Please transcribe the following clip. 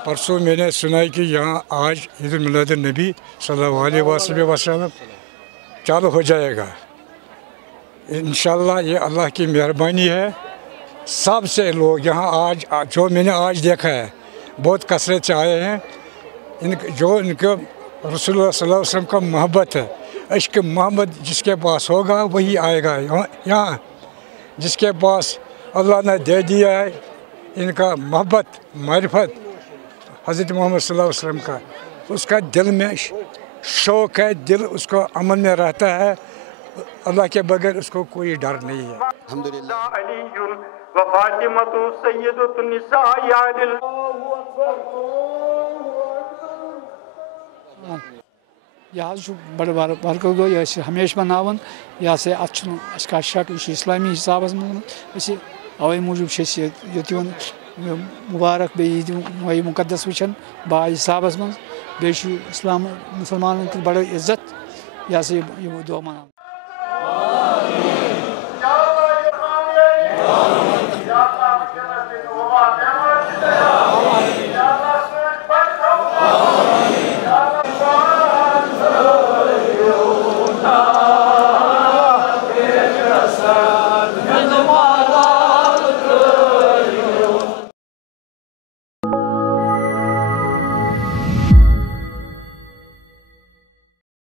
परसों मैंने सुना है कि यहाँ आज ईद उल मिलाद नबी सल्लल्लाहु अलैहि वसल्लम चालू हो जाएगा। इंशाल्लाह ये अल्लाह की मेहरबानी है। सबसे लोग यहाँ आज जो मैंने आज देखा है बहुत कसरत से आए हैं। इनको रसूलुल्लाह सल्लल्लाहु अलैहि वसल्लम का मोहब्बत है। इश्क मोहम्मद जिसके पास होगा वही आएगा यहाँ। जिसके पास अल्लाह ने दे दिया है इनका मोहब्बत मारिफत हज़रत मोहम्मद सल्लल्लाहु अलैहि वसल्लम का, उसका दिल में शौक़ है, दिल उसको अमन में रहता है। अल्लाह के बगैर उसको कोई डर नहीं है। अल्हम्दुलिल्लाह। यह बड़ बरकत गो यह हमेशा मनावन यह अत शक यह इस्लामी हिसाब मज अवे मूजूब ये मुबारक बे ईद मुकदस वचन बा हिसाब मज बे इस्लाम मुसलमान बड़ इज्जत यह दुआ मना।